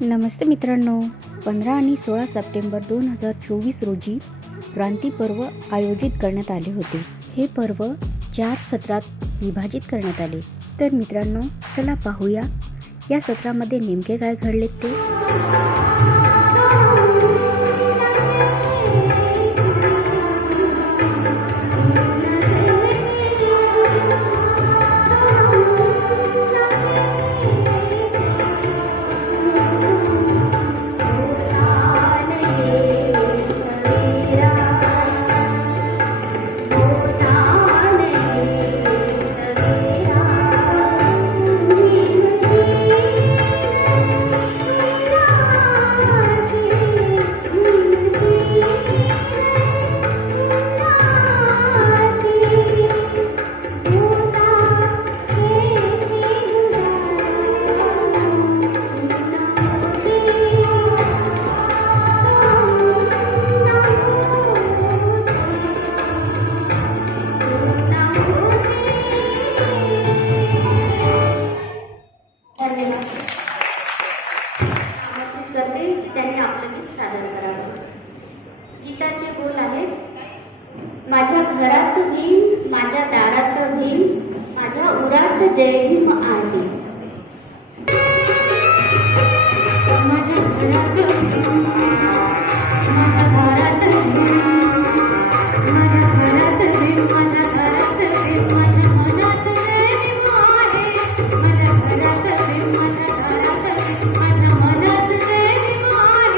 नमस्ते मित्रांनो, 15 आणि 16 सप्टेंबर 2024 रोजी क्रांती पर्व आयोजित करण्यात आले होते. हे पर्व 4 सत्रात विभाजित करण्यात आले. तर मित्रांनो, चला पाहूया या सत्रामध्ये नेमके काय घडले ते. त्यांनी आपलं गीत सादर करावं. गीताचे बोल आहेत: माझ्या घरात भीम, माझ्या दारात भीम, माझ्या उरात जय भीम आरती. माझ्या घरात भीम, माझ्या दारात भीम, माझ्या घरात भीम, माझ्या दारात भीम, माझ्या मनात जय भीम आहे. माझ्या घरात भीम, माझ्या दारात भीम, माझ्या मनात जय भीम आहे.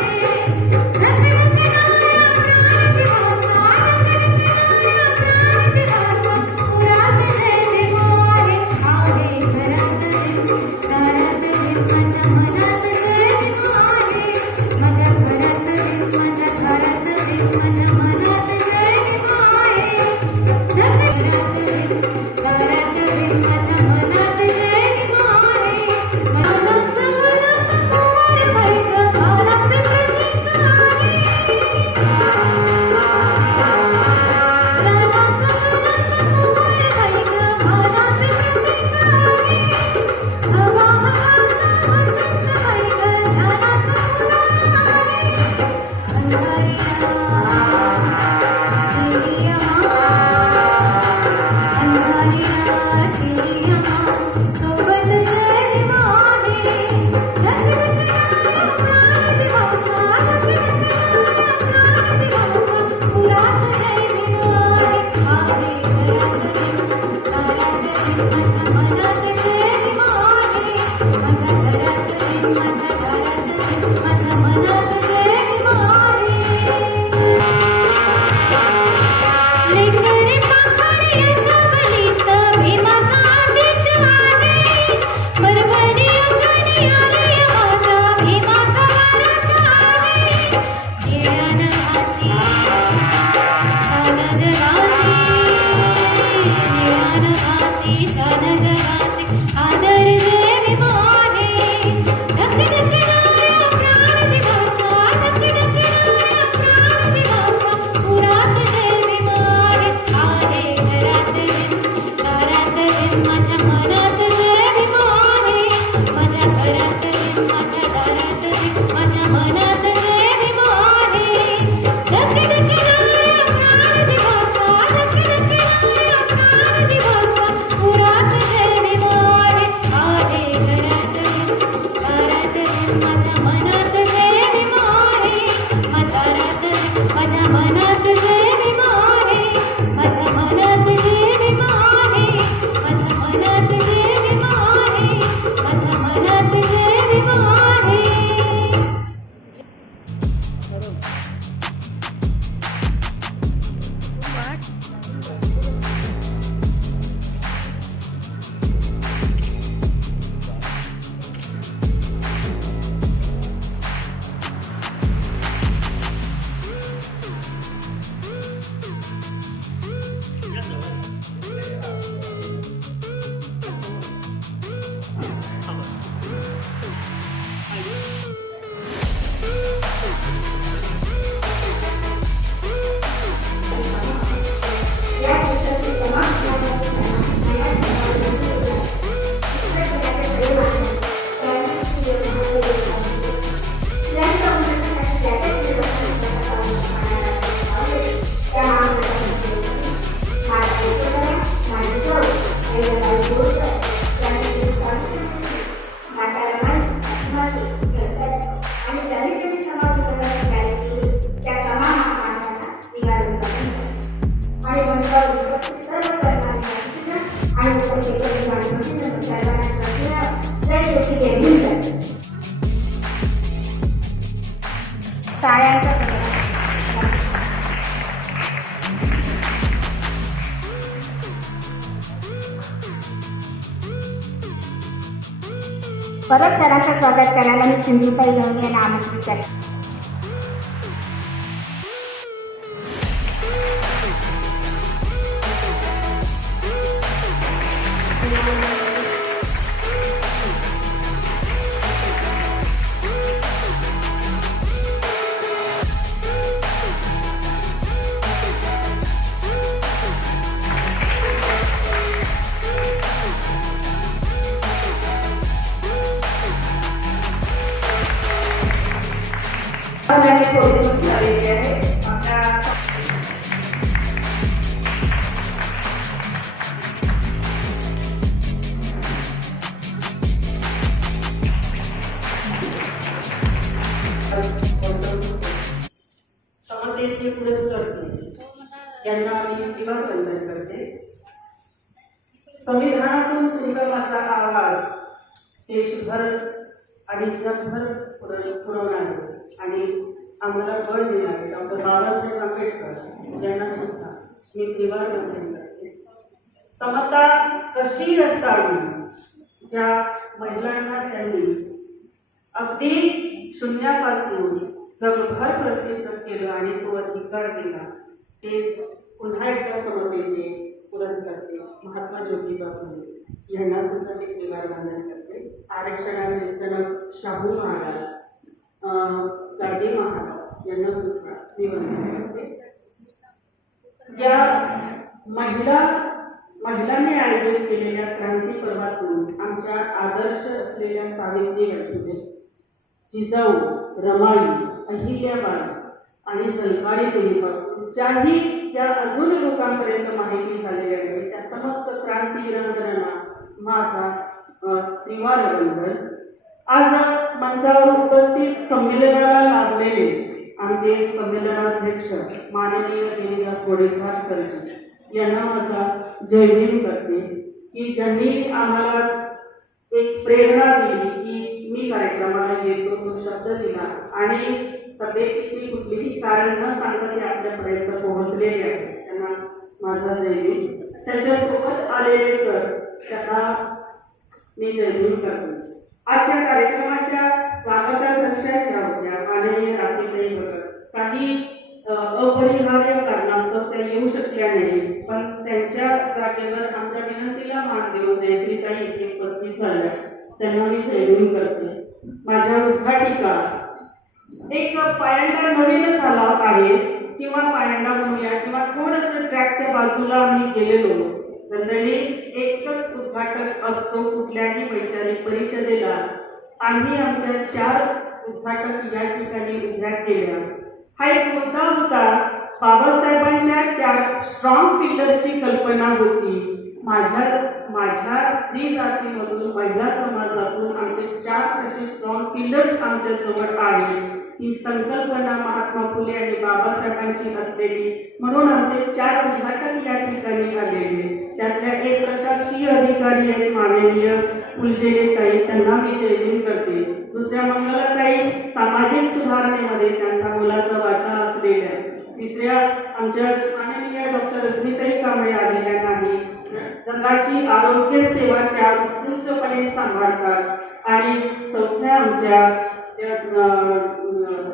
भगत सरांचं स्वागत करायला मी सिंधुताई गवळी यांना आमंत्रित करते. थोडी सुरू झालेली आहे. आपल्या समतेचे पुरस्कार यांना आम्ही दिवाळवंदन करते. संविधानातून तुमचा माझा आवाज देशभर आणि जगभर पुरवणारे आणि आम्हाला बळ देणारे डॉक्टर बाबासाहेब आंबेडकर यांना सुद्धा मी दिवाळवंदन करते. समता कशी असावी ज्या महिलांना त्यांनी अगदी शून्यापासून जगभर प्रसिद्ध केलं आणि तो अधिकार दिला, ते पुन्हा एकदा समतेचे पुरस्कार महात्मा ज्योतिबा फुले यांना सुद्धा मी दिवाळवंदन करते. आरक्षणाचे जनक शाहू महाराज, गाडगे महाराज यांना सुद्धा मी वंदन करते. या महिलांनी आयोजित केलेल्या क्रांती पर्वातून आमच्या आदर्श असलेल्या सावित्री असू जिजाऊ, रमाई, अहिल्याबाई आणि झलकारी देवीपासून ज्याही त्या अजून लोकांपर्यंत माहिती झालेली आहे त्या समस्त क्रांती रंगरांना माझा त्रिवार वंदन. आज मंचावर उपस्थित संमेलनाला लाभलेले आमचे संमेलनाध्यक्ष माननीय देवीदास वडेझार सरजी यांना माझा जय भीम करते की ज्यांनी आम्हाला एक प्रेरणा दिली की मी कार्यक्रमाला येतो तो शब्द दिला आणि तब्येतीची कुठलीही कारण न सांगता ते आपल्यापर्यंत पोहोचलेले आहे. त्यांना माझा जय भीम. त्याच्यासोबत आलेले सर त्यांना मी जय भीम करते. आजच्या कार्यक्रमाच्या स्वागताध्यक्षा ज्या होत्या माननीय राखीताई भगत, काही अपरिहार्य कारणास्तव त्या येऊ शकल्या नाही, पण त्यांच्या जागेवर आमच्या विनंतीला मान देऊन जयश्रीताई इथे उपस्थित झाल्या, त्यांना मी जय भीम करते. माझ्या उद्घाटिका एक पायंडा नवीन झाला आहे किंवा पायंडा म्हणूया किंवा थोडंसं ट्रॅकच्या बाजूला आम्ही गेलेलो. जनरली एकच उद्घाटक असतो कुठल्याही वैचारिक परिषदेला. आम्ही आमच्या 4 उद्घाटक या ठिकाणी उभ्या केल्या. हा एक मुद्दा होता. बाबासाहेबांच्या 4 स्ट्रॉंग पिलरची कल्पना होती. माझ्या स्त्री जातीमधून महिला समाजातून आमचे 4 असे स्ट्रॉंग पिलर्स आमच्या जवळ आहेत. ही संकल्पना महात्मा फुले आणि बाबासाहेबांची असलेली, म्हणून आमचे 4 उद्घाटक या ठिकाणी आलेले. त्यातल्या एक प्रशासकीय अधिकारी आहेत माननीय फुलझेलेताई, त्यांना मी जय भीम करते. दुसऱ्या मंगलाताई सामाजिक सुधारणेमध्ये त्यांचा मोलाचा वाटा असलेल्या. तिसऱ्या आमच्या माननीय डॉक्टर रश्मीताई कांबळे आलेल्या नाही. जगाची आरोग्य सेवा त्या उत्कृष्टपणे सांभाळतात. आणि चौथ्या आमच्या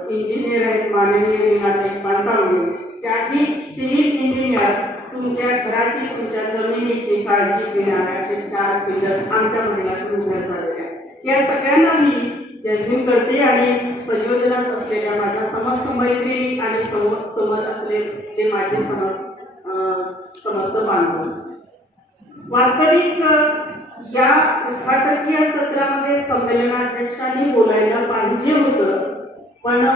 इंजिनियर आहेत माननीय रीनाताई पानतावडे, त्याही सिव्हिल इंजिनियर. तुमच्या घराची तुमच्या जमिनीची काळजी घेणाऱ्या 4 पिलर्स आमच्या महिलांतून उभ्या झालेल्या. या सगळ्यांना मी जय भीम करते आणि संयोजनात असलेल्या माझ्या समस्त मैत्रिणी आणि समज असलेले माझे समस्त बांधव. वास्तविक या उद्घाटकीय सत्रामध्ये संमेलनाध्यक्षांनी बोलायला पाहिजे होतं, पण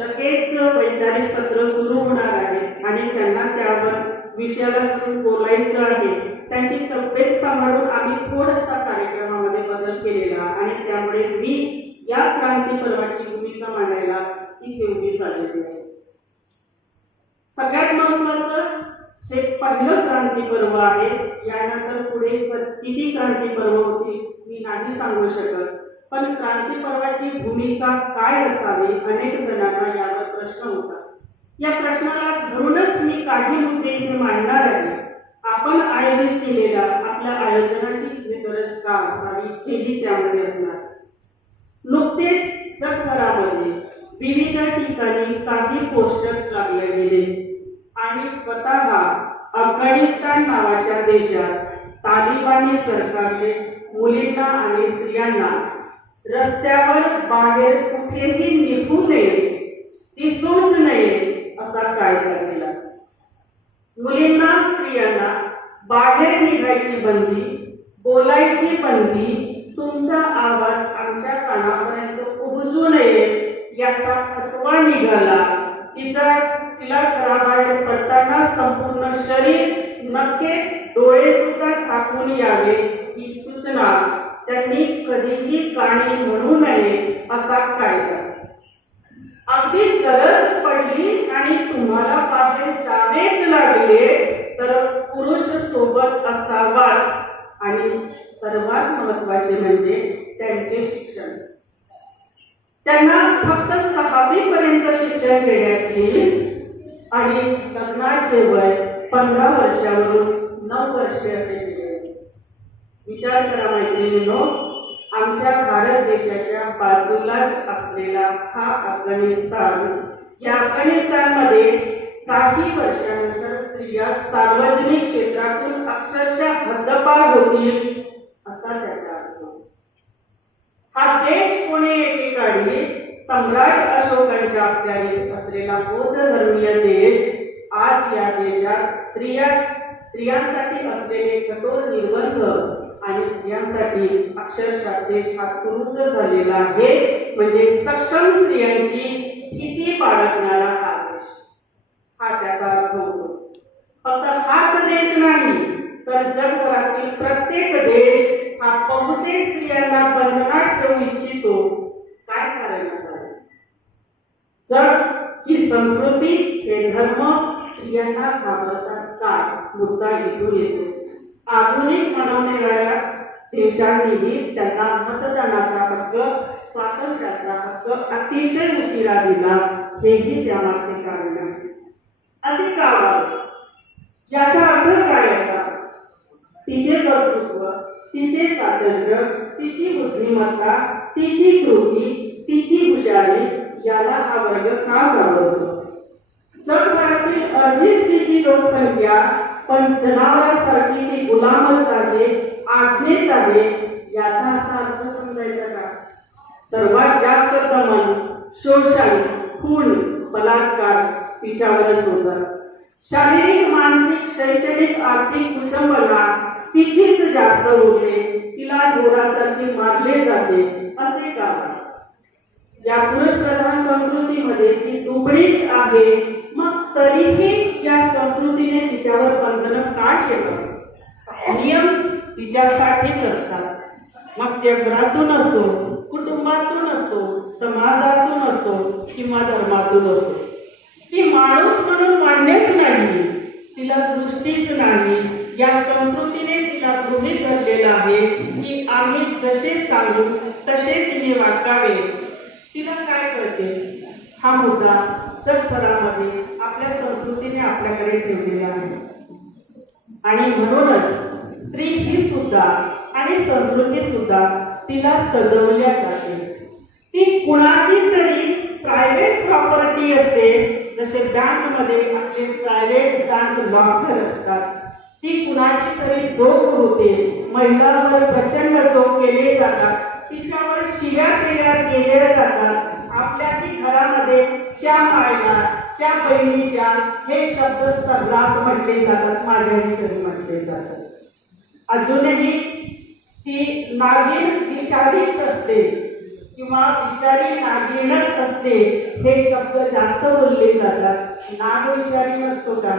लगेच वैचारिक सत्र सुरू होणार आहे आणि त्यांना त्यावर विषयाला करून बोलायचं आहे. त्यांची तब्येत सांभाळून आम्ही थोडासा कार्यक्रमामध्ये बदल केलेला आणि त्यामुळे मी या क्रांती पर्वाची भूमिका मांडायला ही तेवढी झालेली आहे. सगळ्यात महत्वाचं हे पहिलं क्रांती पर्व आहे. यानंतर पुढे किती क्रांती पर्व होती मी नाही सांगू शकत, पण क्रांती पर्वाची भूमिका काय असावी अनेक जणांना यावर प्रश्न होता. या प्रश्नाला धरूनच मी काही मुद्दे इथे मांडणार आहे. आपण आयोजित केलेल्या आपल्या आयोजनाची गरज का असावी हेही त्यामध्ये असणार. नुकतेच जगभरामध्ये विविध ठिकाणी काही पोस्टर्स लागले गेले आणि स्वतः अफगाणिस्तान नावाच्या देशात तालिबानी सरकारने मुलींना आणि स्त्रियांना रस्त्यावर बाहेर कुठेही निघू नये, दिसूच नये असा कायदा केला. मुलींना स्त्रियांना बाहेर निघायची बंदी, बोलायची बंदी, तुमचा आवाज आमच्या कानापर्यंत पोहोचू नये याचा फतवा निघाला. तिला घराबाहेर पडताना संपूर्ण शरीर, नखे, डोळे सुद्धा झाकून यावे ही सूचना त्यांनी कधीही कानी म्हणू नये असा कायदा. अगदी गरज पडली आणि तुम्हाला बाहेर जावेच लागले तर पुरुष सोबत असावाच. आणि सर्वात महत्वाचे म्हणजे त्यांचे शिक्षण. त्यांना फक्त 6वी पर्यंत शिक्षण देण्यात येईल आणि लग्नाचे वय 15 वर्षावरून 9 वर्षे असे केले. विचार करा मैत्रिणींनो, आमच्या भारत देशाच्या बाजूलाच असलेला हा अफगाणिस्तान, या अफगाणिस्तानमध्ये काही वर्षानंतर स्त्रिया सार्वजनिक क्षेत्रातून अक्षरशः हद्दपार होतील असा त्याचा अर्थ. हा देश कोणी एकेकाळी सम्राट अशोकांच्या अखत्यारीत असलेला बौद्ध धर्मीय देश आज या देशात स्त्रियांसाठी असलेले कठोर निर्बंध आणि स्त्रियांसाठी अक्षरशः देश हा तुरुंग झालेला आहे. म्हणजे सक्षम स्त्रियांची भीती बाळगणारा हा देश, हा त्याचा अर्थ होतो. फक्त हाच देश नाही तर जगभरातील प्रत्येक देश हा बहुतेक स्त्रियांना बंधनात ठेवू इच्छितो. काय कारण असावे? जग ही संस्कृती, हे धर्म स्त्रियांना घाबरतात का? मुद्दा इथून येतो. आधुनिक मनवणाऱ्या देशांनीही त्यांना मतदानाचा हक्क, स्वातंत्र्याचा हक्क अतिशय उशिरा दिला. हेही त्यामागचे कारण आहे. असे का व्हावे? याचा अर्थ काय असा? तिचे कर्तृत्व, तिचे स्वातंत्र्य, तिची बुद्धिमत्ता, तिची कृती, तिची हुशारी याला हा वर्ग का घाबरतो? जगभरातील अर्धी स्त्रीची लोकसंख्या पण जनावरांसारखी ती गुलामच आहे, आज्ञेत आहे याचा असा अर्थ समजायचा का? सर्वात जास्त दमन, शोषण, खून, बलात्कार तिच्यावरच होतात. शारीरिक, मानसिक, शैक्षणिक, आर्थिक कुचंबना तिचीच जास्त होते. तिला ढोरासारखी मारले जाते. असे का? या पुरुषप्रधान संस्कृतीमध्ये ती दुबळीच आहे. मग तरीही या संस्कृतीने तिच्यावर बंधन का ठेवलं? नियम तिच्यासाठीच असतात. मग ते घरातून असो, कुटुंबातून असो, समाजातून असो किंवा धर्मातून असो. ती माणूस म्हणून मान्यच नाही, तिला दृष्टीच नाही. या संस्कृतीने तिला गृहीत धरलेलं आहे की आम्ही जसे सांगू तसे तिने वागावे. तिला काय कळते? हा मुद्दा जगभरामध्ये आपल्या संस्कृतीने आपल्याकडे ठेवलेला आहे. आणि म्हणूनच स्त्री ही सुद्धा आणि संस्कृती सुद्धा तिला सजवल्या जाते. ती कुणाची तरी प्रायव्हेट प्रॉपर्टी असते. जसे बँकमध्ये आपले प्रायव्हेट बँक लॉकर असतात. ती कुणाची तरी झोप होते. महिलांवर प्रचंड झोप केले जातात. तिच्यावर शिव्या केल्या जातात. आपल्या ती घरामध्ये च्या मायला, च्या बहिणीच्या हे शब्द सर्रास म्हटले जातात. माझ्याही घरी म्हटले जातात. अजूनही ती नागिन विषारीच असते किंवा विषारी नागिनच असते हे शब्द जास्त बोलले जातात. नाग विषारी नसतो का?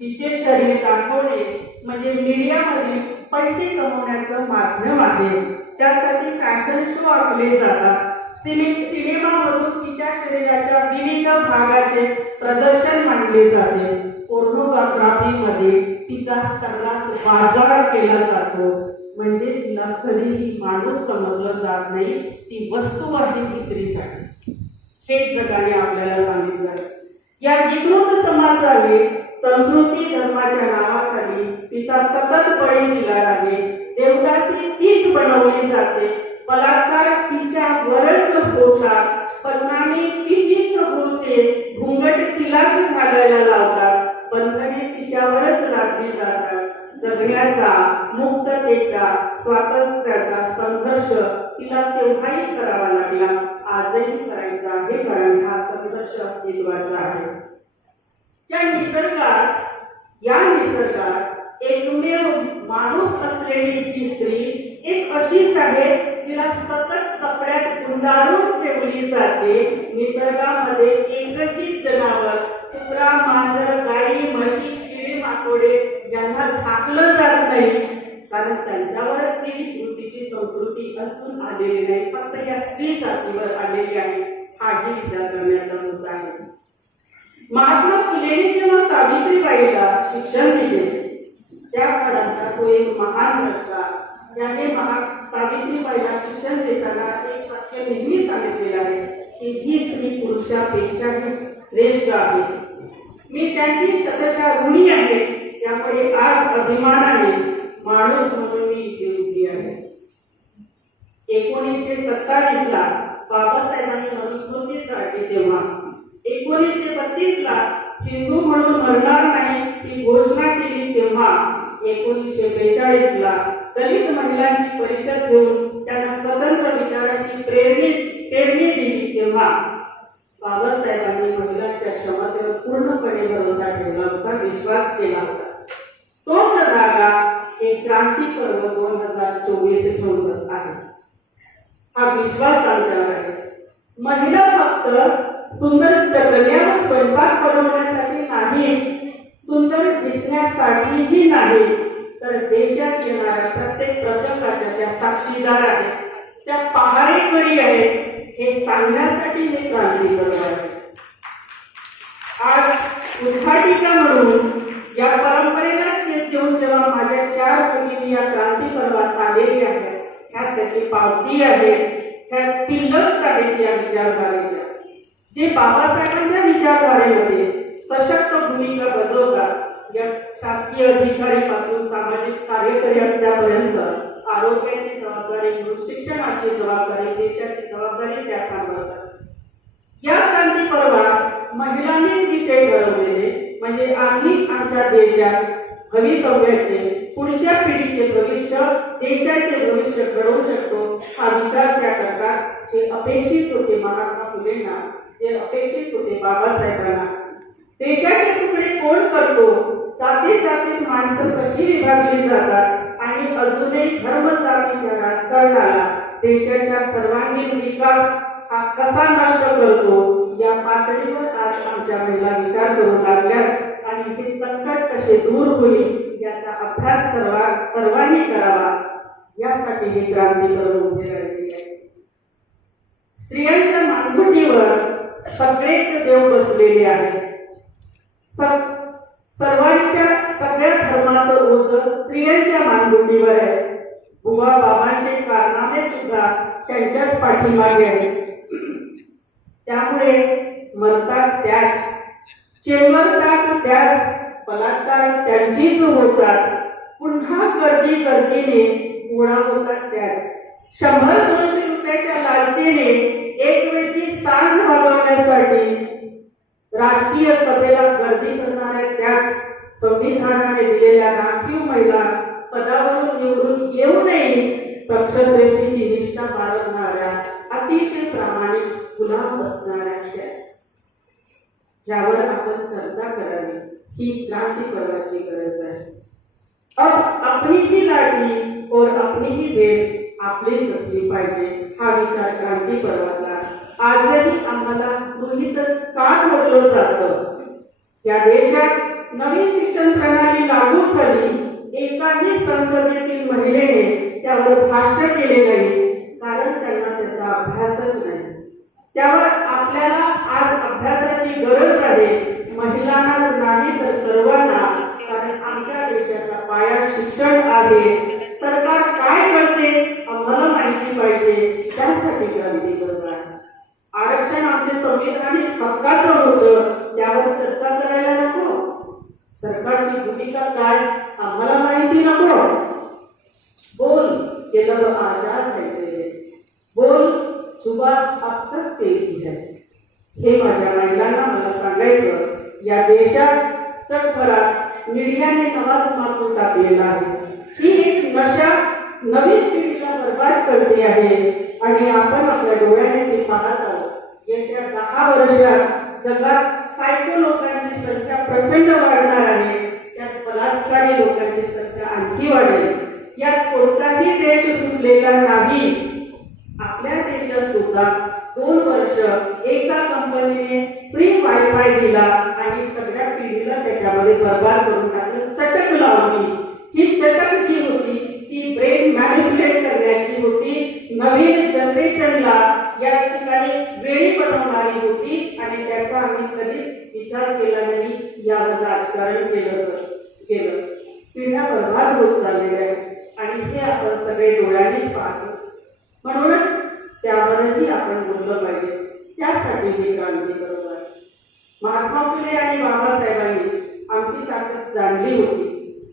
तिचे शरीर दाखवणे म्हणजे मीडियामध्ये पैसे कमवण्याचं माध्यम आहे. त्यासाठी फॅशन शो आखले जातात. सिनेमामधून तिच्या शरीराच्या विविध भागाचे प्रदर्शन मांडले जाते. पोर्नोग्राफीमध्ये तिचा सर्रास बाजार केला जातो. म्हणजे तिला कधीही माणूस समजलं जात नाही. ती वस्तू आहे विक्रीसाठी. हे जगाने आपल्याला सांगितलं. या विकृत समाजाने संस्कृती धर्माच्या नावाखाली तिचा सतत बळी दिला आहे. देवदासी तीच बनवली जाते. बलात्कार तिच्यावरच होतात, बदनामी तिचीच होते, घुंगट तिलाच घालायला लावतात, बंधने तिच्यावरच लादली जातात. जगण्याचा, मुक्ततेचा, स्वातंत्र्याचा संघर्ष तिला तेव्हाही करावा लागला, आजही करायचा आहे, कारण हा संघर्ष अस्तित्वाचा आहे. या निसर्गात एकमेव माणूस असलेली ही स्त्री एक अशीच आहे जिला सतत कपड्यात गुंडाळून ठेवली जाते. निसर्गामध्ये एकही जनावर, कुत्रा, मांजर, गाई, म्हशी, किडी, माकोडे यांना झाकलं जात नाही, कारण त्यांच्यावर ती कृतीची संस्कृती अजून आलेली नाही, फक्त या स्त्री जातीवर आलेली आहे. हाही विचार करण्याचा मुद्दा आहे. महात्मा फुलेंनी जेव्हा सावित्रीबाईला शिक्षण दिले, त्या काळाचा तो एक महान द्रष्टा, ज्याने सावित्रीबाईला शिक्षण देताना एक वाक्य नेहमी सांगितलेलं आहे की ही स्त्री पुरुषापेक्षाही श्रेष्ठ आहे. मी त्यांची शतशः ऋणी आहे, ज्यामुळे आज अभिमानाने माणूस म्हणून मी इथे उभी आहे. 1927 ला बाबासाहेबांनी मनुस्मृती काढली, तेव्हा 1932 ला हिंदू म्हणून मरणार नाही ही घोषणा केली, तेव्हा 1942 ला दलित महिलांची परिषद घेऊन त्यांना स्वतंत्र विचाराची प्रेरणी दिली, तेव्हा बाबासाहेबांनी महिलांच्या क्षमतेवर पूर्णपणे भरोसा ठेवला होता, विश्वास केला होता. तोच धागा हे क्रांती पर्व 2024 घेऊन आहे. हा विश्वास आमच्यावर आहे. महिला फक्त सुंदर चटण्यावर स्वयंपाक बनवण्यासाठी नाही, सुंदर दिसण्यासाठीही नाही, तर देशात येणाऱ्या प्रत्येक प्रसंगाच्या त्या साक्षीदार आहेत, त्या पहारेकरी आहेत, हे सांगण्यासाठी हे क्रांती पर्व आहे. आज उद्घाटिका म्हणून या परंपरेला चेत देऊन जेव्हा माझ्या 4 मुलींनी या क्रांती पर्वात आलेली आहेत, ह्या त्याची पावती आहे, ह्या पिल्लच आहेत या विचारधारेच्या, जे बाबासाहेबांच्या विचारधारेमध्ये सशक्त भूमिका बजावतात. या शासकीय अधिकारीपासून सामाजिक कार्यकर्त्यापर्यंत आरोग्याची जबाबदारी, शिक्षणाची जबाबदारी, देशाची जबाबदारी त्या सांभाळतात. या क्रांती पर्वात महिलांनीच विषय ठरवलेले, म्हणजे आम्ही आमच्या देशात भवितव्याचे, पुढच्या पिढीचे भविष्य, देशाचे भविष्य घडवू शकतो, हा विचार त्या करतात. जे अपेक्षित होते महात्मा फुलेंना, जे अपेक्षित होते बाबासाहेबांना, देशाचे तुकडे कोण करतो, जातीत माणसं कशी विभागली जातात आणि अजूनही धर्म जातीच्या राजकारणाला देशाच्या सर्वांगीण विकास हा कसा नष्ट करतो, या पातळीवर आज आमच्या महिला विचार करू लागल्यात आणि हे संकट कसे दूर होईल याचा अभ्यास सर्वांनी करावा, यासाठी हे क्रांती पर्व उभे राहिलेले आहे. स्त्रियांच्या मानगुटीवर सगळेच देव बसलेले आहेत. सगळ्या धर्माचं ओझं स्त्रियांच्या मानगुटीवर आहे. बुवा बाबांचे कारनामे सुद्धा त्यांच्याच पाठीमागे आहेत. त्यामुळे मरतात त्याच, चेंबरतात त्याच, बलात्कार त्यांचीच होतात, पुन्हा गर्दीने गोळा होतात त्याच. 100-200 रुपयाच्या लालचीने एक वेळची सांज भागवण्यासाठी राजकीय सभेला गर्दी करणाऱ्या त्याच, संविधानाने दिलेल्या राखीव महिला पदावरून निवडून येऊनही पक्षश्रेष्ठीची निष्ठा बाळगणाऱ्या, अतिशय प्रामाणिक गुलाम असणाऱ्या त्याच. यावर आपण चर्चा करावी, ही क्रांती पर्वाची गरज आहे. अब अपनी ही लाठी और अपनी ही भेस आपलीच असली पाहिजे, हा विचार क्रांती पर्वाचा आजही आम्हाला गृहीतच का धरलं जातं. या देशात नवीन शिक्षण प्रणाली लागू झाली, एकाही संसदेतील महिलेने त्यावर भाष्य केले नाही, कारण त्यांना त्याचा अभ्यासच नाही. त्यावर आपल्याला आज अभ्यासाची गरज आहे, महिलांनाच नाही तर सर्वांना, कारण आमच्या देशाचा पाया शिक्षण आहे. सरकार काय करते आम्हाला माहिती पाहिजे, त्यासाठी क्रांती पर्व आहे. आरक्षण आमचे संविधानिक हक्काचं होतं, त्यावर चर्चा करायला नको. सरकारची भूमिका काय आम्हाला माहिती नको. बोल केलं आजाद आहे, सुबह अब तक तेरी है. हे माझ्या महिलांना मला सांगायचं, या देशात जगभरात मीडियाने नवा धुमाकूळ टाकलेला आहे. ही एक नशा नवीन पिढीला बरबाद करते आहे आणि आपण आपल्या डोळ्याने ते पाहत आहोत. येत्या 10 वर्षात जगात सायको लोकांची संख्या प्रचंड वाढणार आहे. त्यात बलात्कारी लोकांची संख्या आणखी वाढेल. यात कोणताही देश सुटलेला नाही. आपल्या देशात सुद्धा 2 वर्ष एका कंपनीने फ्री वायफाय दिला आणि सगळ्या पिढीला त्याच्यामध्ये बरबाद करून टाकलं. चटक लावली. ही चटक जी होती ती ब्रेन मॅनिप्युलेट करण्याची होती. नवीन जनरेशनला या ठिकाणी वेळी बनवणारी होती आणि त्याचा आम्ही कधीच विचार केला नाही. यावर राजकारण केलं. पिढ्या बरबाद होत चाललेल्या आहेत आणि हे आपण सगळे डोळ्यांनीच पाहतो. म्हणूनच त्यावरही आपण बोललं पाहिजे. त्यासाठी ही क्रांती बरोबर आहे. महात्मा फुले आणि बाबासाहेबांनी आमची ताकद जाणली होती,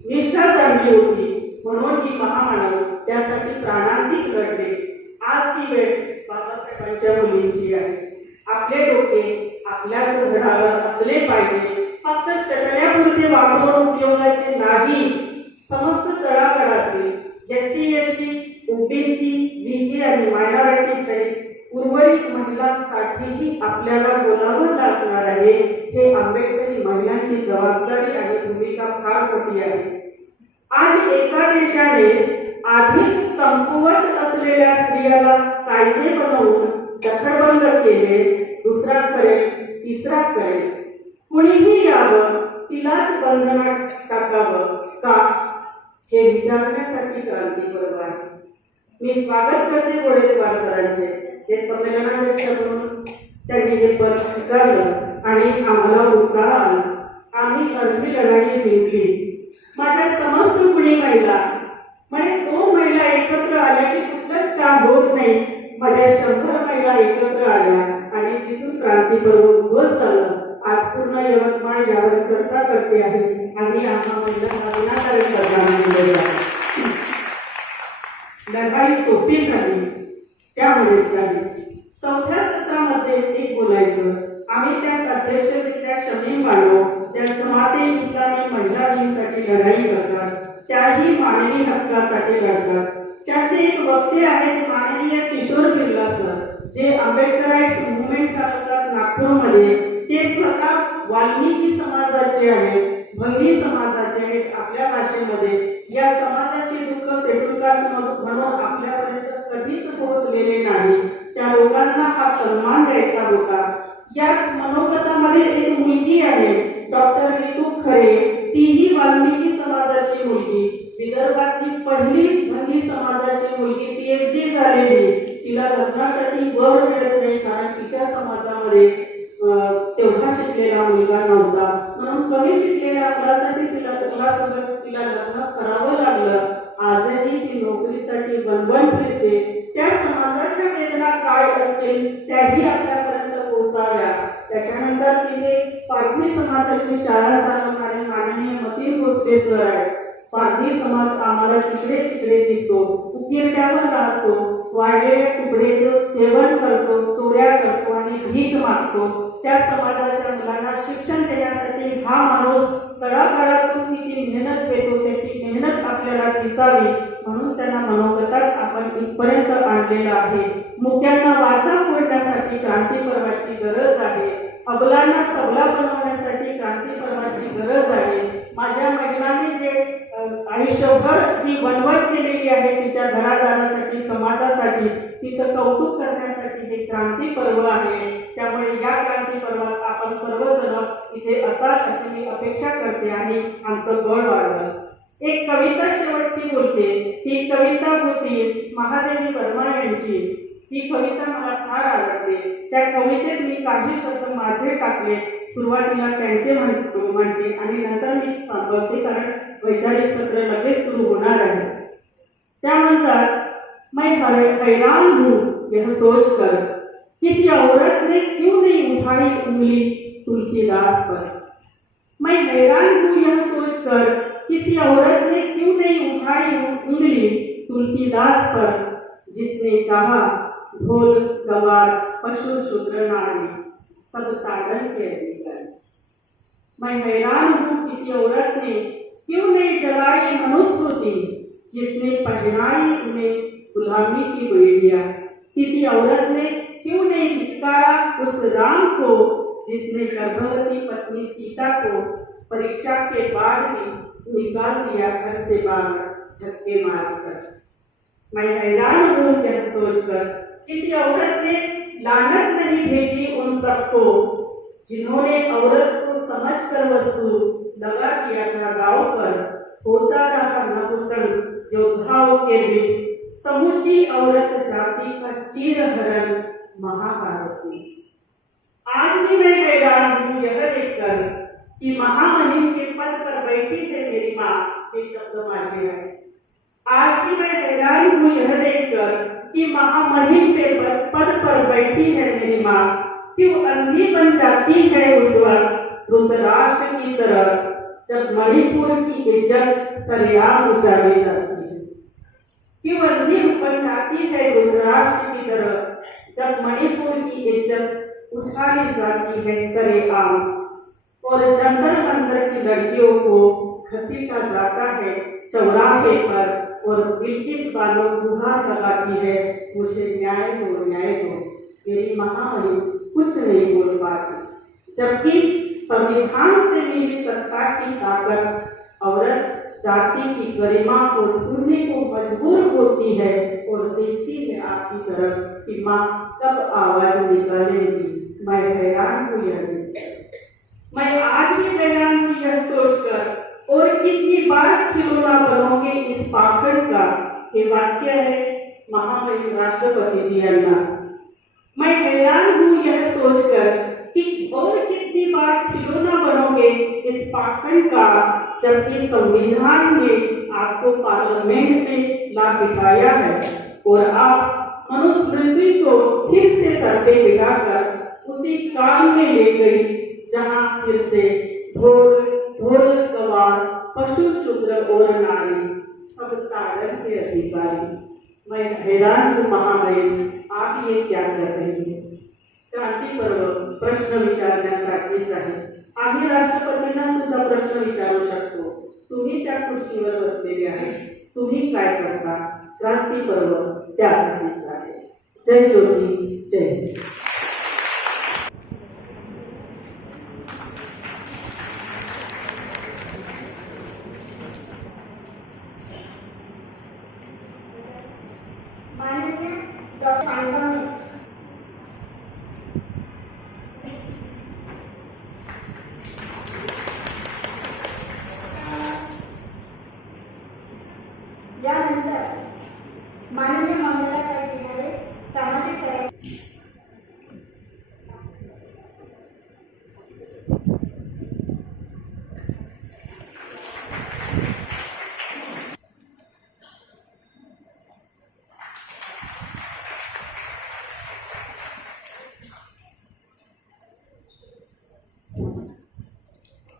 निष्ठा जाणली होती. म्हणून ही महामानव त्यासाठी प्राणांतिक लढले. आज ती वेळ बाबासाहेबांच्या मुलींची आहे. आपले डोके आपल्याच घडावर असले पाहिजे. फक्त चटण्यापुरते वापरून उपयोगाचे नाही. समस्त तळागाळातील SC, ST, OBC, BC आणि मायनॉरिटी सहित उर्वरित महिलांसाठीही आपल्याला बोलावं लागणार आहे. हे आंबेडकरी महिलांची जबाबदारी आणि भूमिका फार मोठी आहे. आज एका देशाने आधीच कमकुवत असलेल्या स्त्रियाला कायदे बनवून दखलबंद केले. दुसरा करेल, तिसरा करेल. कुणीही यावं, तिलाच बंधनात टाकावं का, हे विचारण्यासाठी क्रांती पर्व आहे. मी स्वागत करते गोडेस्वार सरांचे. हे संमेलनाध्यक्ष म्हणून त्यांनी हे पद स्वीकारलं आणि आम्हाला उत्साह आला. आम्ही अर्धी लढाई जिंकली. माझ्या समस्त कुणी महिला म्हणजे 2 महिला एकत्र आल्या की कुठलंच काम होत नाही. माझ्या 100 महिला एकत्र आल्या आणि तिथून क्रांती पर्व उभं झालं. आज पूर्ण यवतमाळ यावर चर्चा करते आहे आणि आम्हा महिलांना विनाकारण श्रद्धांजली दिली. लढाई सोपी झाली, त्यामुळे झाली. 4थ्या सत्रामध्ये एक बोलायचं. आम्ही त्यात अध्यक्षरित्या शमीम बानो, ज्या जमाते इस्लामी महिला दिनासाठी लढाई करतात, त्याही मानवी हक्कासाठी लढतात. त्याचे एक वक्ते आहेत माननीय किशोर बिर्ला सर, जे आंबेडकराइट्स मुवमेंट चालवतात नागपूरमध्ये. ते स्वतः वाल्मिकी समाजाचे आहेत, भंगी समाजाचे आहेत. आपल्या भाषेमध्ये या समाजाचे दुःख सेटुलकार म्हणून आपल्यापर्यंत कधीच पोहोचलेले नाही. त्या लोकांना हा सन्मान द्यायचा होता. या मनोगतामध्ये एक मुलगी आहे डॉक्टर रितू खरे. तीही वाल्मिकी समाजाची मुलगी, विदर्भातली पहिली भंगी समाजाची मुलगी, PhD झालेली. तिला लग्नासाठी वर मिळत नाही कारण तिच्या समाजामध्ये तेवढा शिकलेला मुलगा नव्हता. म्हणून कमी शिकलेल्या मुलासाठी तिला लग्न करावं लागलं. आजही ती नोकरीसाठी बनबन फिरते. त्या समाजाच्या वेदना काय असतील त्याही आपल्यापर्यंत पोहोचाव्या. त्याच्यानंतर तिथे पारधी समाजाची शाळा चालवणारे माननीय मतीन भोसले सर आहेत. पारधी समाज आम्हाला जिकडे तिकडे दिसतो, उकिरड्यावर राहतो, वाढलेल्या तुकडेचं जेवण करतो, चोऱ्या करतो आणि भीक मागतो. त्या समाजाच्या मुलांना शिक्षण देण्यासाठी हा माणूस तळागाळातून किती मेहनत घेतो, त्याची मेहनत आपल्याला दिसावी म्हणून त्यांना मनोगतात आपण इथपर्यंत आणलेलं आहे. मुक्यांना वाचा फोडण्यासाठी क्रांती पर्वाची गरज आहे. अबलांना सबला बनवण्यासाठी क्रांती पर्वाची गरज आहे. माझ्या महिलांनी जे आयुष्यभर जी वणवण केलेली आहे तिच्या घरादारासाठी, समाजासाठी, तिचं कौतुक करण्यासाठी हे क्रांती पर्व आहे. त्यामुळे या क्रांती पर्वात आपण सर्वजण इथे असाल अशी मी अपेक्षा करते आणि आमचं बळ वाढवलं. एक कविता शेवटची बोलते. ही कविता होती महादेवी वर्मा यांची. ही कविता मला फार आवडते. त्या कवितेत मी काही शब्द माझे टाकले. सुरुवातीला त्यांचे म्हणते आणि नंतर मी सांगते कारण वैचारिक सत्र लगेच सुरू होणार आहे. त्या म्हणतात, मैं हैरान हूँ यह सोचकर किसी औरत ने क्यों नहीं उठाई उंगली तुलसीदास पर. मैं हैरान हूँ यह सोचकर किसी औरत ने क्यों नहीं उठाई उंगली तुलसीदास पर. जिसने कहा ढोल गंवार पशु शूद्र नारी सब ताड़न के अधिकारी। मैं हैरान हूँ किसी औरत ने क्यों नहीं जलाई मनुस्मृति जिसने पहनाई उन्हें गुलामी की बेड़ियां। किसी औरत ने क्यों नहीं धिक्कारा उस राम को जिसने गर्भवती पत्नी सीता को परीक्षा के बाद भी निकाल दिया घर से बाहर धक्के मारकर। मैं हैरान हूँ यह सोचकर किसी औरत ने लानत नहीं भेजी उन सबको जिन्होंने औरत को समझकर वस्तु लगा दिया था गांव पर। होता रहा नपुंसक योद्धाओं के बीच समूची औरत जाति का चीरहरण महाभारत में। आज भी मैं हैरान हूँ यह देखकर कि महामहिम के पद पर बैठी है मेरी माँ। एक शब्द माझे है। आज भी मैं हैरान हूँ यह देखकर कि महामहिम के पद पर बैठी है मेरी माँ। क्यों अंधी बन जाती है उस वक्त रुद्राष्ट्र की तरह जब मणिपुर की इज्जत सरेआम उजाड़ी जाती है। क्यों अंधी बन जाती है रुद्राष्ट्र की तरह जब मणिपुर की इज्जत उछाली जाती है सरेआम और जंतर मंतर की लड़कियों को घसीटा जाता है चौराहे पर और बिल्किस बानो गुहार लगाती है मुझे न्याय दो न्याय दो। मेरी महामहिम कुछ नहीं बोल पाती जबकि संविधान से मिली सत्ता की ताकत औरत जाति की गरिमा को ढूंढने को मजबूर होती है और देखती है आपकी तरफ कि माँ कब आवाज निकालेगी। मैं हैरान हूँ मैं आज भी हैरान हूँ यह सोचकर और कितनी बार खिलौना बनोगे इस पाखड़ का। ये वाक्य है महामहिम राष्ट्रपति जी अन्ना। मैं हैरान हूँ यह सोचकर कि और कितनी बार खिलौना बनोगे इस पाखंड का जबकि संविधान ने आपको पार्लियामेंट में ला बिठाया है और आप मनुस्मृति को फिर से सर पे बिठाकर उसी काम में ले गई जहाँ फिर से ढोल ढोल गवार पशु शूद्र और नारी सब ताड़न के अधिकारी। मैं हैरान हूँ महामहिम आप ये क्या कर रही है। क्रांती पर्व प्रश्न विचारण्यासाठीच आहे। आम्ही राष्ट्रपतींना सुद्धा प्रश्न विचारू शकतो। तुम्ही त्या खुर्चीवर बसलेले आहे तुम्ही काय करता। क्रांती पर्व त्यासाठीच आहे। जय ज्योती जय हिंद। माननीय डॉक्टर आंदोलन यानंतर माननीय मंगलाताई येणारे सामाजिक कार्य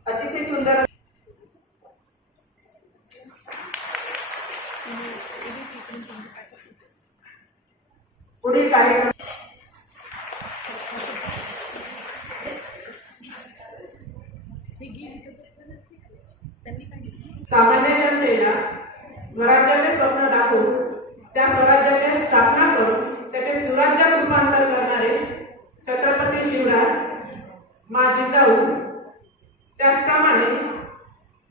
अतिशय सुंदर पुढील कार्यक्रम सामान्य जनतेला स्वराज्याचे स्वप्न दाखवून त्या स्वराज्याची स्थापना करून त्याचे सुराज्यात रूपांतर करणारे छत्रपती शिवराज माझी जाऊ त्याचप्रमाणे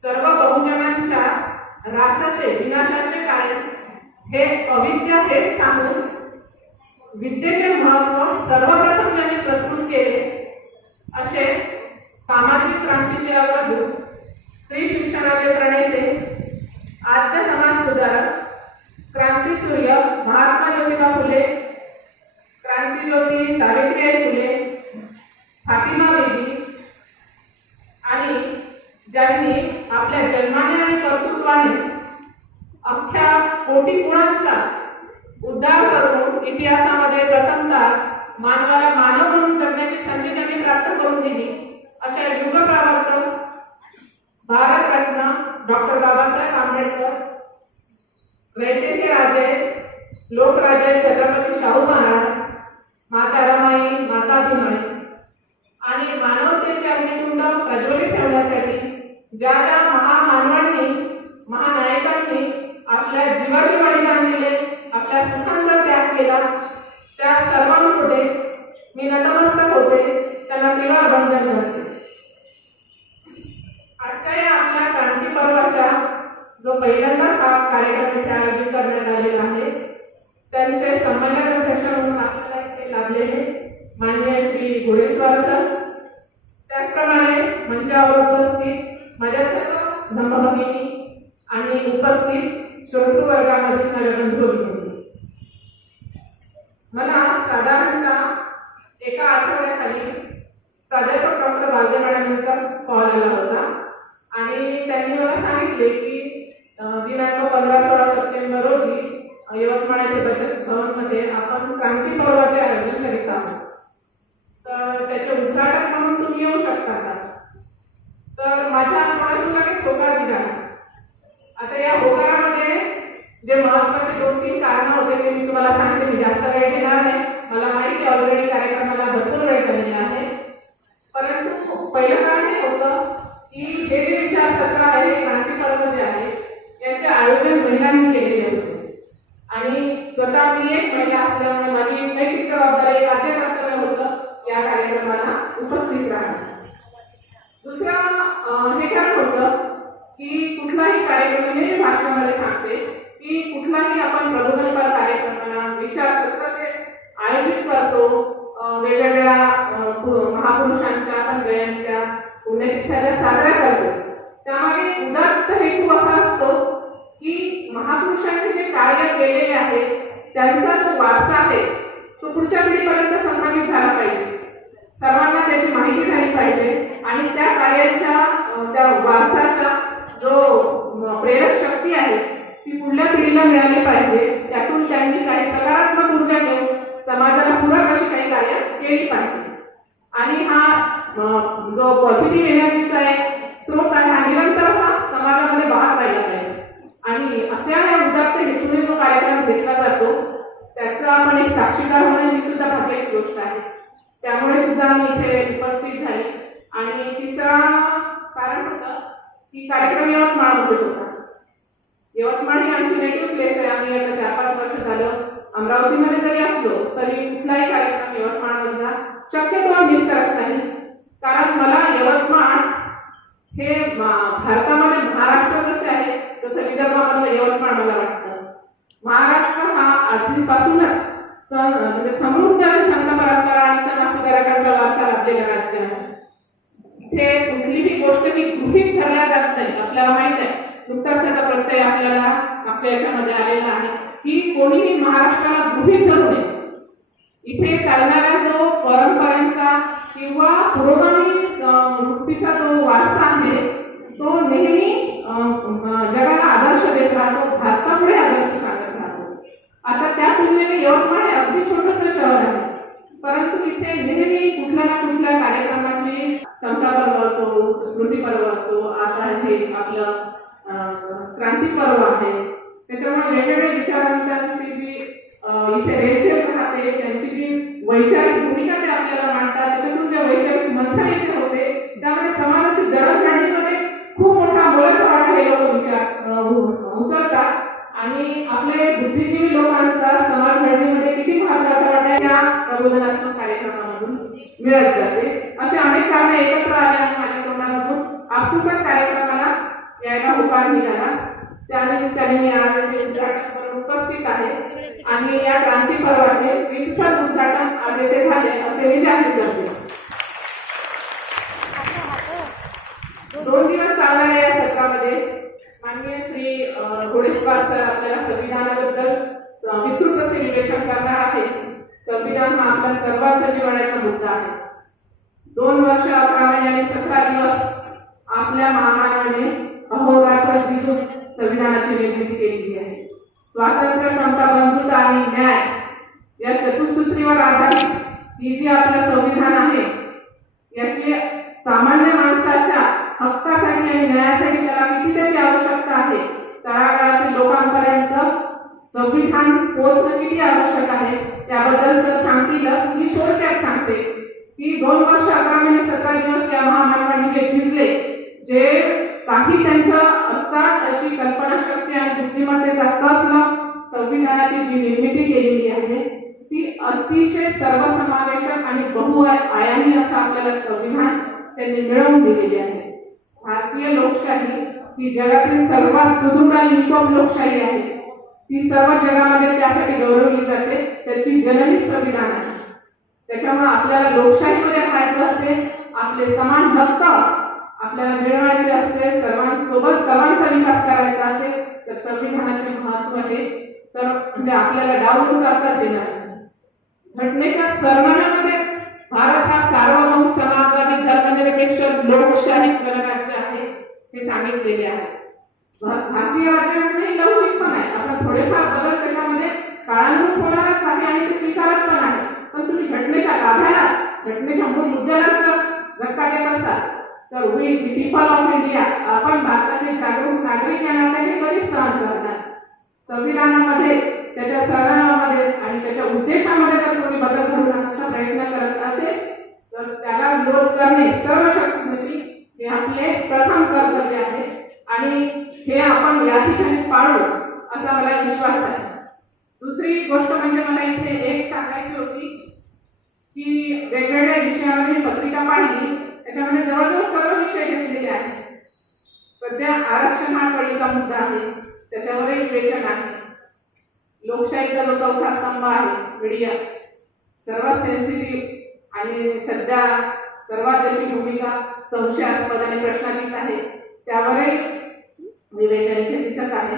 सर्व बहुजनांच्या रासाचे विनाशाचे कारण हे अविद्या हेच सांगून विद्येचे महत्व सर्वप्रथम त्यांनी प्रस्तुत केले असे सामाजिक क्रांतीचे अवधूत स्त्री शिक्षणाचे प्रणेते आद्य समाज सुधारक क्रांतीसूर्य महात्मा ज्योतिबा फुले क्रांतीज्योती सावित्रीबाई फुले फातिमा बीबी आणि ज्यांनी आपल्या जन्माने आणि कर्तृत्वाने अख्ख्या कोटी कुळांचा उद्धार करून इतिहासामध्ये प्रथमतः मानवाला मानव म्हणून जगण्याची संधी त्यांनी प्राप्त करून दिली अशा युगप्रवर्तक भारतरत्न डॉक्टर बाबासाहेब आंबेडकर रयतेचे राजे लोकराजे छत्रपती शाहू महाराज मस्तक होते त्यांना त्रिवार बंधन घडते. आजच्या या आपल्या क्रांती पर्वाच्या जो पहिल्यांदाच हा कार्यक्रम इथे आयोजित करण्यात आलेला आहे, त्यांचे संमेलन अध्यक्ष म्हणून आपल्याला इथे लाभलेले माननीय श्री घोडेस्वार सर, त्याचप्रमाणे मंचावर उपस्थित माझ्या सर्व धम्मभगिनी आणि उपस्थित श्रोतृ वर्गामधील माझ्या बंधू भगिनी, मला साधारणतः एका आठवड्याखाली प्राध्यापक डॉक्टर बालदे मॅडमांचा कॉल आला होता आणि त्यांनी मला सांगितले की दिनांक 15-16 सप्टेंबर रोजी यवतमाळ येथे बचत भवनमध्ये आपण क्रांती पर्वाचे आयोजन करीत आहोत. तर त्याचे उद्घाटन म्हणून तुम्ही येऊ शकता का? तर माझ्या मनातून लगेच होकार दिला. आता या होकारामध्ये जे महत्वाचे 2-3 कारण होते ते मी तुम्हाला सांगते. मी जास्त वेळ घेणार नाही, मला माहिती ऑलरेडी कार्यक्रमाला भरपूर वेळ झालेला आहे. परंतु पहिलं कारण हे होतं की हे जे विचारसत्र आहे, क्रांती पर्व जे आहे याचे आयोजन महिलांनी केलेले होते आणि स्वतः मी एक महिला असल्यामुळे माझी नैतिक जबाबदारी एक आद्य कर्तव्य होतं या कार्यक्रमाला उपस्थित राहणं. दुसरं हे कारण होतं की कुठलाही कार्यक्रम मी भाषणामध्ये सांगते की कुठलाही आपण प्रबोधनपर कार्यक्रमाला विचारसत्र जे आयोजित करतो, वेगवेगळ्या महापुरुषांच्या आपण जयंत्या पुण्यतिथ्या साजऱ्या करतो, त्यामागे उदात्त हेतू असा असतो की महापुरुषांनी जे कार्य केलेले आहे त्यांचा जो वारसा आहे तो पुढच्या पिढीपर्यंत संक्रमित झाला पाहिजे, सर्वांना त्याची माहिती झाली पाहिजे आणि त्या कार्याच्या त्या वारसाचा जो प्रेरक शक्ती आहे ती पुढल्या पिढीला मिळाली पाहिजे. त्यातून त्यांनी काही सकारात्मक ऊर्जा घेऊन समाजाला पूरक अशी काही कार्य केली पाहिजे आणि हा जो पॉझिटिव्ह एनर्जीचा एक स्रोत आहे हा निरंतर असा समाजामध्ये वाहत राहिला पाहिजे आणि अशा या उदात्त हेतूने जो कार्यक्रम घेतला जातो त्याचा आपण एक साक्षीदार होणे ही सुद्धा भाग्याची गोष्ट आहे. त्यामुळे सुद्धा मी इथे उपस्थित झाले. आणि तिसरा कारण होतं की कार्यक्रम यवतमाळमध्ये होता. यवतमाळ ही आमची नेटिव्ह प्लेस आहे. आम्ही आता 4-5 वर्ष झालं अमरावतीमध्ये जरी असलो तरी कुठलाही कार्यक्रम यवतमाळमधला शक्यतो मिस करत नाही, कारण मला यवतमाळ हे भारतामध्ये महाराष्ट्र जसे आहे तसं विदर्भामधलं यवतमाळ मला वाटतं. महाराष्ट्र हा आधीपासूनच म्हणजे समृद्ध अशी संत परंपरा आणि समाजसुधारकांचा वारसा लाभलेला राज्य आहे. इथे कुठलीही गोष्ट ही गृहीत धरल्या जात नाही. आपल्याला माहित आहे, नुकताच त्याचा प्रत्यय आपल्याला मागच्या याच्यामध्ये आलेला आहे की कोणीही महाराष्ट्राला गृहीत धरू नये. इथे चालणारा जो परंपरांचा किंवा पुरोगामी वृत्तीचा जो वारसा आहे तो नेहमी जगाला आदर्श देत राहतो, भारतापुढे आदर्श सांगत राहतो. आता त्या तुलनेने यवतमाळ हे अगदी छोटंसं शहर आहे, परंतु इथे नेहमी कुठल्या ना कुठल्या कार्यक्रमाची समता पर्व असो, स्मृती पर्व असो, आता हे आपलं क्रांती पर्व आहे, त्याच्यामुळे वेगवेगळ्या विचारांची जी इथे रेलचेल राहते त्यांची जी वैचारिक भूमिका ते आपल्याला मांडतात, त्याच्यातून जे वैचारिक मंथन इथे होते त्यामुळे समाजाची जडणघडणीमध्ये खूप मोठा मोलाचा वाटा हे लोक उचलतात आणि आपले बुद्धिजीवी लोकांचा समाज घडणीमध्ये किती महत्वाचा वाटा त्या प्रबोधनात्मक कार्यक्रमामधून मिळत जाते. अशा अनेक कारणे एकत्र आले आणि माझ्या तोंडामधून आपसुकच कार्यक्रमाला यायला होकार निघाला. त्यानिमित्ताने मी आज येथे उद्घाटन उपस्थित आहे आणि या क्रांती पर्वाचे विकसित उद्घाटन आज येथे झाले असे मी जाहीर करते. 2 दिवस चालणाऱ्या या सत्रामध्ये माननीय श्री घोडेस्वार सर आपल्याला संविधानाबद्दल विस्तृत असे विवेचन करणार आहे. संविधान हा आपल्या सर्वांच्या जिव्हाळ्याचा मुद्दा आहे. 2 वर्ष 11 महिने आणि 17 दिवस आपल्या महामानवाने अहोरात्र झिजून संविधानाची निर्मिती केलेली आहे. स्वातंत्र्य, समता, बंधुता आणि न्याय या चतुसूत्रीवर आधारित ही जी आपलं संविधान आहे याची सामान्य माणसाच्या हक्कासाठी आणि न्यायासाठी त्याला किती त्याची आवश्यकता आहे, तळागाळातील लोकांपर्यंत संविधान पोहोचणं किती आवश्यक आहे त्याबद्दल सर सांगतीलच. मी थोडक्यात सांगते की 2 वर्ष 11 महिने 17 दिवस या महामानवांनी जे झिजले, जे काही त्यांचं अचाट अशी कल्पनाशक्ती आणि बुद्धिमत्तेचा कस लावून संविधानाची जी निर्मिती केलेली आहे ती की अतिशय सर्वसमावेशक आणि बहुआयामी असं आपल्याला संविधान त्यांनी मिळवून दिलेले आहे. भारतीय लोकशाही ही जगातील सर्वात सुदृढ आणि निकोप लोकशाही आहे. ती सर्व जगामध्ये त्यासाठी गौरवली जाते. त्याची जननी संविधान आहे. त्याच्यामुळे आपल्याला लोकशाहीमध्ये राहायचं असेल, आपले समान हक्क आपल्याला मिळवायचे असेल, सर्वांसोबत सर्वांचा विकास करायचा असेल तर संविधानाचे महत्त्व आहे. तर म्हणजे आपल्याला डावलून चालताच येणार नाही. घटनेच्या सर्वांमध्येच भारत हा सार्वभौम समाजवादी धर्मनिरपेक्ष लोकशाही गणराज्य आहे हे सांगितलेले आहे. भारतीय राज्यघटना लवचिकपण आहे. आपण थोडेफार बदल त्याच्यामध्ये काळानुरूप होणारच आहे आणि ते स्वीकारत पण आहे. पण तुम्ही घटनेच्या गाभ्याला, घटनेच्या मूळ मुद्द्याला जर धक्का देत असाल तर we the people of India, आपण भारताचे जागरूक नागरिक या नात्याने कधीच सहन करणार. संविधानामध्ये, त्याच्या सरणामध्ये आणि त्याच्या उद्देशामध्ये जर कोणी बदल घडवून आणण्याचा प्रयत्न करत असेल तर त्याला विरोध करणे सर्व शक्तीनिशी हे आपले प्रथम कर्तव्य आहे आणि हे आपण या ठिकाणी पाळू असा मला विश्वास आहे. दुसरी गोष्ट म्हणजे मला इथे एक सांगायची होती की वेगवेगळ्या विषयावर पत्रिका पाहिली, त्याच्यामध्ये जवळजवळ सर्व विषय घेतलेले आहेत. सध्या आरक्षण हा कळीचा मुद्दा आहे, त्याच्यावरही विवेचन आहे. लोकशाहीचा जो चौथा स्तंभ आहे मीडिया, सर्वात सेन्सिटिव्ह आणि सध्या सर्वात त्याची भूमिका संशयास्पद आणि प्रश्नातीत आहे, त्यावरही विवेचन इथे दिसत आहे.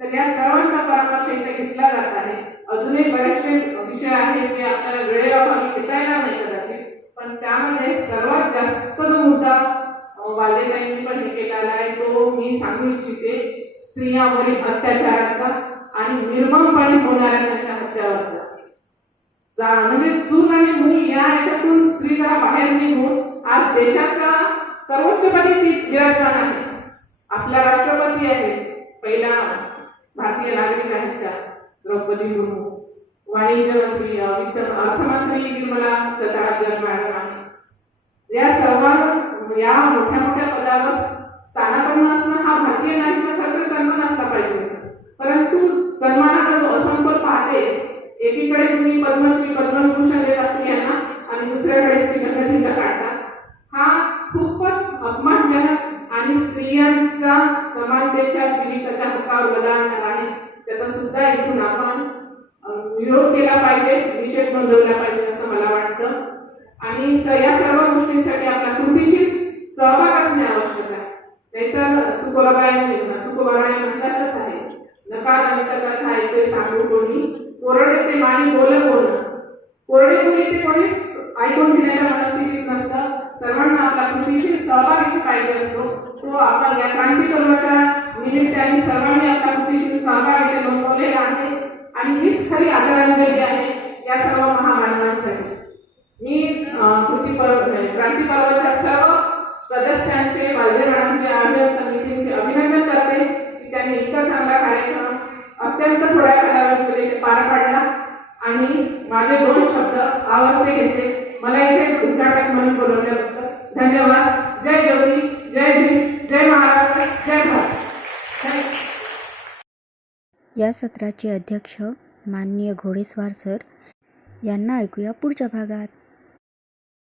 तर या सर्वांचा परामर्श इथे घेतला जात आहे. अजूनही बरेचसे विषय आहेत जे आपल्याला वेळेअभावी घेता येणार नाही कदाचित, पण त्यामध्ये सर्वात जास्त जो मुद्दा वालेताईंनी पण हे केलेला आहे तो मी सांगू इच्छिते, स्त्रियांवरील अत्याचाराचा आणि निर्ममपणे होणाऱ्या त्यांच्या हत्यावरचा. म्हणजे चूल आणि मूल या याच्यातून स्त्री जरा बाहेर निघून आज देशाचा सर्वोच्चपदी ती विराजमान आहे. आपल्या राष्ट्रपती आहेत, पहिला भारतीय नागरिक आहेत त्या द्रौपदी मुर्मू, वाणिज्य मंत्री, अर्थमंत्री निर्मला सीतारामन मॅडम आहे. या सर्व या मोठ्या मोठ्या पदावर स्थानापन्न असणं हा भारतीय नागरिकांचा खरं सन्मान असला पाहिजे. परंतु सन्मानाचा जो असंतोल पाहते, एकीकडे तुम्ही पद्मश्री पद्मभूषण देत स्त्रियांना आणि दुसऱ्याकडे चिन्हभिन्न काढता, हा खूपच अपमानजनक आणि स्त्रियांचा समानतेच्या जीविकाच्या हक्कावर बदल आहे. त्याचा सुद्धा इथून आपण विरोध केला पाहिजे, निषेध नोंदवला पाहिजे असं मला वाटतं. आणि या सर्व गोष्टींसाठी आपला कृतीशील सहभाग असणे आवश्यक आहे. नाहीतर तुकोबाराय म्हणतातच आहे, नकार अंतकथा ऐकते सांगू कोणी, कोरडे ते माणी बोल कोण. कोरडे कोणी ते कोणीच ऐकून घेण्याच्या मनस्थितीत नसतं. सर्वांना आपला कृतीशील सहभाग इथे पाहिजे असतो. तो आपण या क्रांती पर्वाच्या निमित्ताने सर्वांनी आपला कृतीशील सहभाग इथे नोंदवलेला आहे आणि हीच खरी आदरांजली आहे या सर्व महामानवांसाठी. मी क्रांती पर्वाच्या सर्व सदस्यांचे, वाल्हेवाडांचे, आयोजन समितीचे अभिनंदन करते की त्यांनी इतका चांगला कार्यक्रम अत्यंत थोड्या कालावधीमध्ये पार पाडला. आणि माझे 2 शब्द आवडते घेते. मला इथे उद्घाटक म्हणून बोलवल्याबद्दल धन्यवाद. जय गौरी, जय भीम, जय महाराष्ट्र, जय भारत. या सत्राचे अध्यक्ष माननीय घोडेस्वार सर यांना ऐकूया पुढच्या भागात.